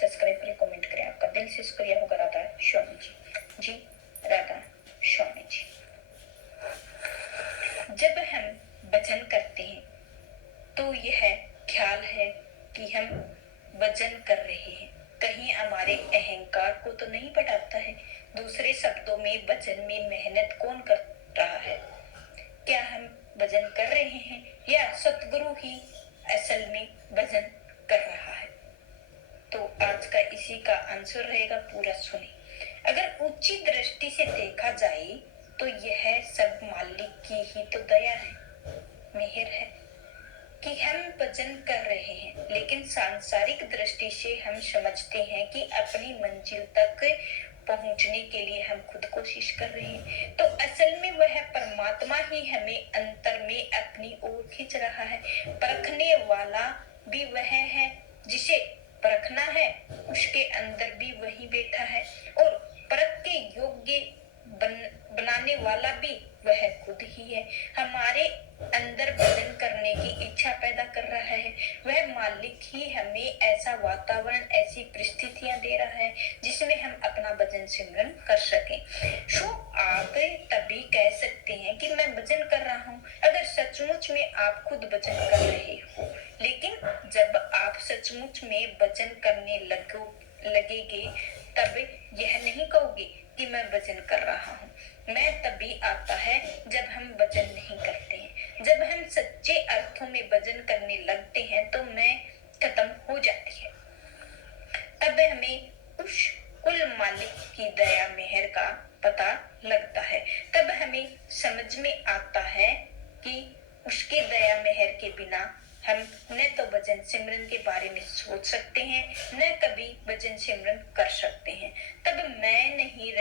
Subscribe करें, comment करें। आपका दिल से शुक्रिया होगा राधा स्वामी जी। जी राधा स्वामी जी। जब हम भजन करते हैं तो यह ख्याल है कि हम भजन कर रहे हैं, कहीं हमारे अहंकार को तो नहीं बढ़ाता है। दूसरे शब्दों में भजन में मेहनत कौन कर रहा है? क्या हम भजन कर रहे हैं या सतगुरु ही असल में भजन कर रहा है? तो आज का इसी का आंसर रहेगा, पूरा सुने। अगर ऊंची दृष्टि से देखा जाए तो यह सब मालिक की ही तो दया है, मेहर है कि हम भजन कर रहे हैं। लेकिन सांसारिक दृष्टि से हम समझते हैं कि अपनी मंजिल तक पहुंचने के लिए हम खुद कोशिश कर रहे हैं, तो असल में वह परमात्मा ही हमें अंतर में अपनी ओर खींच रहा है। परखने वाला भी वह है जिसे परखना है, उसके अंदर भी वही बैठा है, और परख के योग्य बनाने वाला भी वह खुद ही है। हमारे अंदर भजन करने की इच्छा पैदा कर रहा है, वह मालिक ही हमें ऐसा वातावरण, ऐसी परिस्थितियां दे रहा है जिसमें हम अपना भजन सिमरन कर सकें। सो आप तभी कह सकते हैं कि मैं भजन कर रहा हूँ अगर सचमुच में आप खुद भजन कर रहे हो। लेकिन जब आप सचमुच में भजन करने लगेंगे तब यह नहीं कहोगे कि मैं भजन कर रहा हूँ। मैं तभी आता है जब हम भजन नहीं करते हैं। जब हम सच्चे अर्थों में भजन करने लगते हैं तो मैं खत्म हो जाती है। तब हमें उस कुल मालिक की दया मेहर का पता लगता है। तब हमें समझ में आता है कि उसकी दया मेहर के बिना हम न तो भजन सिमरन के बारे में सोच सकते हैं, न कभी भजन सिमरन कर सकते हैं। तब मैं नहीं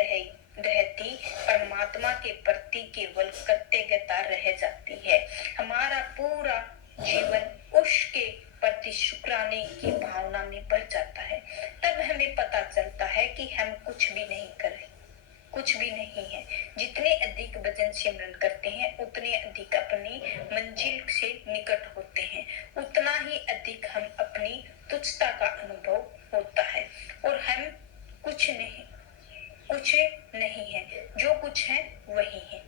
रहती, परमात्मा के प्रति केवल कृतज्ञता रह जाती है। हमारा पूरा जीवन उसके प्रति शुक्राने की भावना में भर जाता है। तब हमें पता चलता है कि हम कुछ भी नहीं कर रहे, कुछ भी नहीं है। जितने अधिक भजन सिमरन करते हैं उतने अधिक अपनी मंजिल से निकट होते हैं, उतना ही अधिक हम अपनी तुच्छता का अनुभव होता है, और हम कुछ नहीं है, जो कुछ है वही है।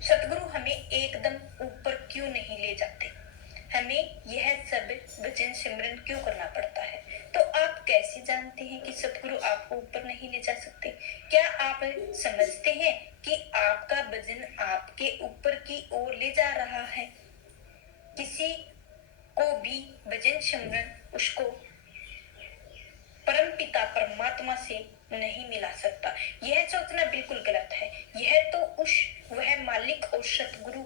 सतगुरु हमें एकदम ऊपर क्यों नहीं ले जाते? हमें यह सब भजन सिमरन क्यों करना पड़ता है? तो आप कैसे जानते हैं कि सतगुरु आपको ऊपर नहीं ले जा सकते? क्या आप समझते हैं कि आपका भजन आपके ऊपर की ओर ले जा रहा है? किसी को भी भजन सिमरन उसको परमपिता परमात्मा से नहीं मिला सकता। यह सोचना बिल्कुल गलत है। यह तो वह मालिक और सतगुरु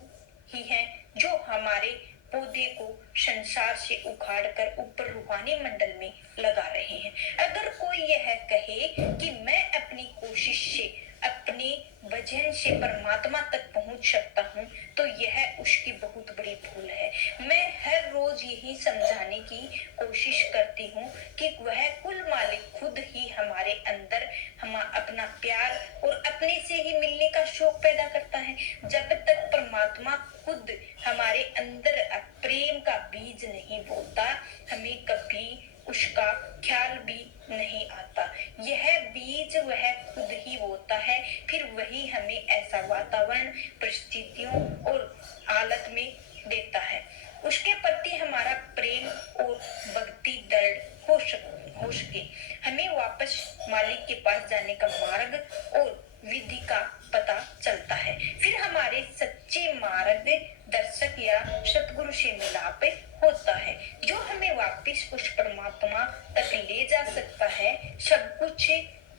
ही है जो हमारे पौधे को संसार से उखाड़ कर ऊपर रूहानी मंडल में लगा रहे हैं। अगर कोई यह कहे कि मैं अपनी कोशिश से, अपने भजन से परमात्मा तक पहुंच सकता हूं, तो यह उसकी बहुत बड़ी भूल है। मैं हर रोज यही समझाने की कोशिश करती हूँ कि वह कुल मालिक खुद ही हमारे अंदर हम अपना प्यार और अपने से ही मिलने का शौक पैदा करता है। जब तक परमात्मा खुद हमारे अंदर प्रेम का बीज नहीं बोता, हमें कभी उसका ख्याल भी नहीं आता। यह बीज वह खुद ही बोता है, फिर वही हमें ऐसा वातावरण, परिस्थितियों और हालत में देता है। उसके प्रति हमारा प्रेम और भक्ति दृढ़ हो सके, हमें वापस मालिक के पास जाने का मार्ग और विधि का पता चलता है। फिर हमारे सच्चे मार्ग दर्शक या सतगुरु से मिलाप होता है, जो हमें वापस उस परमात्मा तक ले जा सकता है। सब कुछ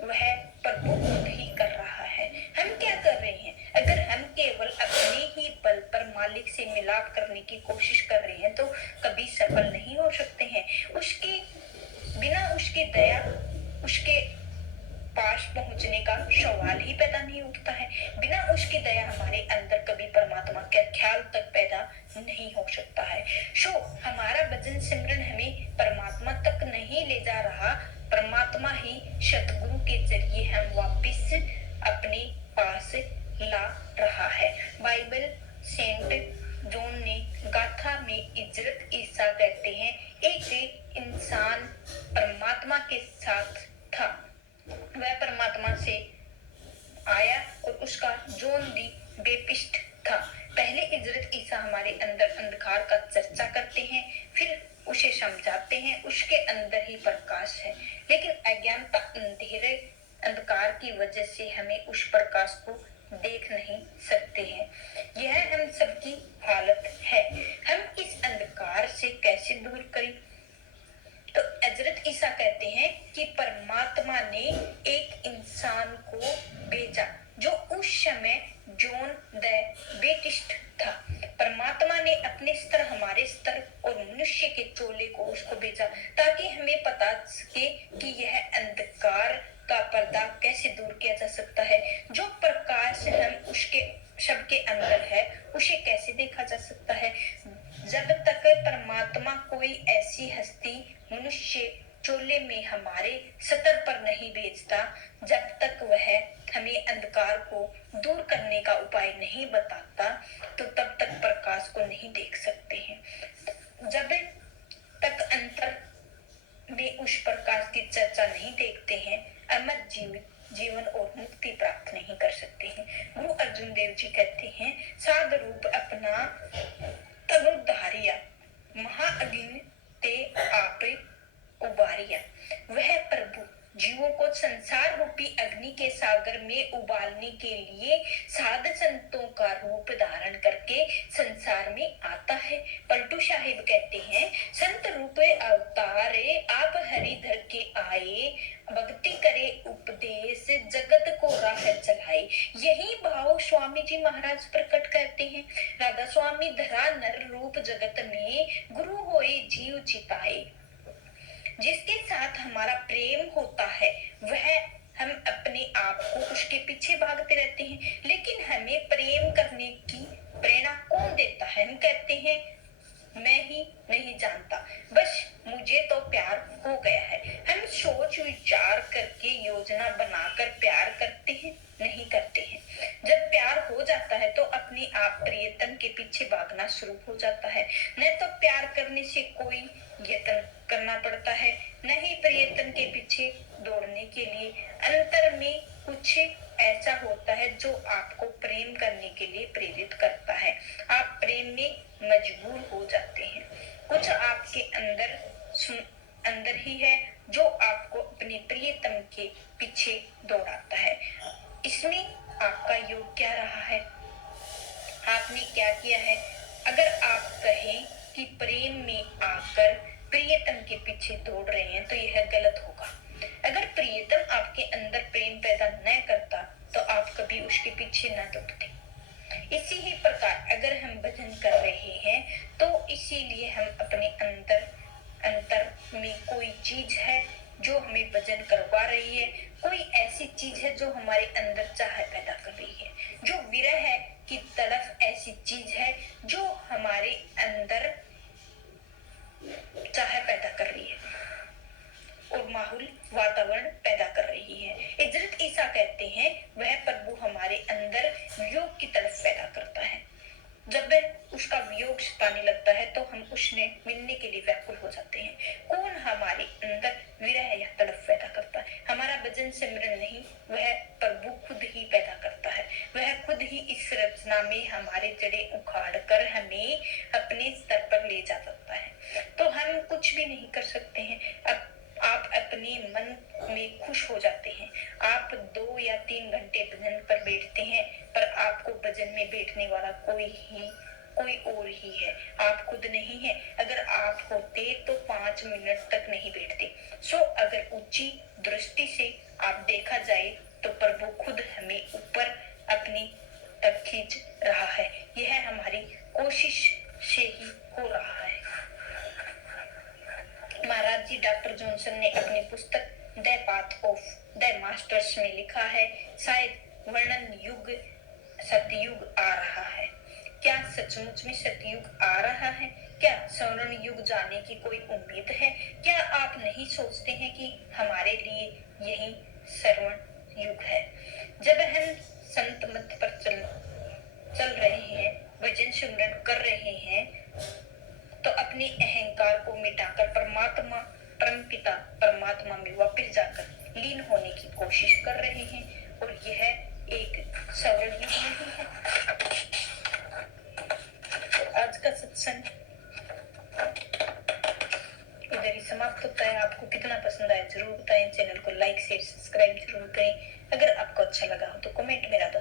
वह प्रभु खुद ही कर रहा है। हम क्या कर रहे हैं? अगर हम केवल अपने ही बल पर मालिक से मिलाप करने की कोशिश कर रहे हैं तो कभी सफल नहीं हो सकते हैं। उसके बिना उसकी दया, उसके पास पहुंचने का सवाल ही पैदा नहीं उठता है। बिना उसकी दया हमारे अंदर कभी परमात्मा का ख्याल तक पैदा नहीं हो सकता है। हमारा भजन सिमरन हमें परमात्मा तक नहीं ले जा रहा, परमात्मा ही सतगुरु के जरिए हम वापिस अपने पास ला रहा है। बाइबल सेंट जॉन ने गाथा में इजरत हमारे अंदर अंधकार का चर्चा करते हैं, फिर उसे समझाते हैं, उसके अंदर ही प्रकाश है। लेकिन अज्ञानता अंधेरे अंधकार की वजह से हमें उस प्रकाश को देख नहीं सकते हैं। यह हम सबकी हालत है। हम इस अंधकार से कैसे दूर करें? तो हजरत ईसा कहते हैं कि परमात्मा ने एक इंसान को भेजा जो उस समय जॉन द बैप्टिस्ट था। परमात्मा ने अपने स्तर, हमारे स्तर और मनुष्य के चोले को उसको भेजा ताकि हमें पता सके कि यह अंधकार का पर्दा कैसे दूर किया जा सकता है। जो प्रकाश हम उसके सबके अंदर है उसे कैसे देखा जा सकता है। जब तक परमात्मा कोई ऐसी हस्ती मनुष्य चोले में हमारे सतर पर नहीं भेजता, जब तक वह हमें अंधकार को दूर करने का उपाय नहीं बताता, तो तब तक प्रकाश को नहीं देख सकते हैं। जब तक अंतर में उस प्रकाश की चर्चा नहीं देखते हैं, अमर जीवन और मुक्ति प्राप्त नहीं कर सकते हैं। गुरु अर्जुन देव जी कहते हैं, साध रूप अपना तनु धारिया, महाअग्नि ते आप उबारिया। वह प्रभु जीवों को संसार रूपी अग्नि के सागर में उबालने के लिए साध संतों का रूप धारण करके संसार में आता है। पलटू साहिब कहते हैं, संत रूप अवतारे आप हरिधर के आए, भक्ति करे उपदेश जगत को राह चलाए। यही भाव स्वामी जी महाराज प्रकट करते हैं। राधा स्वामी धरा नर रूप जगत में, गुरु होए जीव चिताए। जिसके साथ हमारा प्रेम होता है वह हम अपने आप को उसके पीछे भागते रहते हैं। लेकिन हमें प्रेम करने की प्रेरणा कौन देता है? हम कहते हैं मैं ही नहीं जानता, बस मुझे तो प्यार हो गया है। हम सोच विचार करके योजना बनाकर प्यार करते हैं? नहीं करते हैं। जब प्यार हो जाता है तो अपने आप प्रियतम के पीछे भागना शुरू हो जाता है। न तो प्यार करने से कोई यत्न करना पड़ता है, न ही प्रियतम के पीछे दौड़ने के लिए। अंतर में कुछ ऐसा होता है जो आपको प्रेम करने के लिए प्रेरित करता है। आप प्रेम में मजबूर हो जाते हैं। कुछ आपके अंदर ही है जो आपको अपने प्रियतम के पीछे दौड़ाता है। इसमें आपका योग क्या रहा है? आपने क्या किया है? अगर आप कहें कि प्रेम में आकर प्रियतम के पीछे दौड़ रहे हैं तो यह गलत होगा। अगर प्रियतम आपके अंदर प्रेम पैदा न करता तो आप कभी उसके पीछे न दौड़ते। इसी ही प्रकार अगर हम भजन कर रहे हैं तो इसीलिए हम अपने अंतर में कोई चीज है जो हमें भजन करवा रही है, कोई ऐसी चीज है जो हमारे अंदर चाह पैदा कर रही है, जो विरह की तरफ ऐसी चीज है जो हमारे अंदर चाह पैदा कर रही है और माहौल वातावरण पैदा कर रही है। हजरत ईसा कहते हैं वह प्रभु हमारे अंदर वियोग की तरफ पैदा करता है। जब उसका वियोग सताने लगता है तो हम उसने मिलने के लिए व्याकुल हो जाते हैं। कौन हमारे अंदर विरह या तड़प पैदा करता है? हमारा भजन सिमरन नहीं, वह प्रभु खुद ही पैदा करता है। वह खुद ही इस रचना में हमारे जड़ें उखाड़ कर हमें अपने स्तर पर ले जा सकता है। तो हम कुछ भी नहीं कर सकते हैं। अब आप अपने मन में खुश हो जाते हैं। आप 2 या 3 घंटे भजन पर बैठते हैं, पर आपको भजन में बैठने वाला कोई और ही है, आप खुद नहीं है। अगर आप होते तो 5 मिनट तक नहीं बैठते। सो अगर ऊंची दृष्टि से आप देखा जाए तो प्रभु खुद हमें ऊपर अपनी तक खींच रहा है। यह हमारी कोशिश से ही हो रहा है। महाराज जी डॉक्टर जॉनसन ने अपनी पुस्तक the path of the masters में लिखा है, शायद वर्णन युग सतयुग आ रहा है। क्या सचमुच में सतयुग आ रहा है? क्या स्वर्ण युग जाने की कोई उम्मीद है? क्या आप नहीं सोचते हैं कि हमारे लिए यही स्वर्ण युग है? जब हम संत मत पर चल रहे हैं, भजन सिमरन कर रहे हैं, तो अपने अहंकार को मिटाकर परमात्मा परमपिता परमात्मा में वापस जाकर लीन होने की कोशिश कर रहे हैं। और यह एक स्वर्ण युग नहीं है। तत्सत। इधर ही समाप्त होता है। आपको कितना पसंद आया जरूर बताएं। चैनल को लाइक शेयर सब्सक्राइब जरूर करें। अगर आपको अच्छा लगा हो तो कमेंट में राधा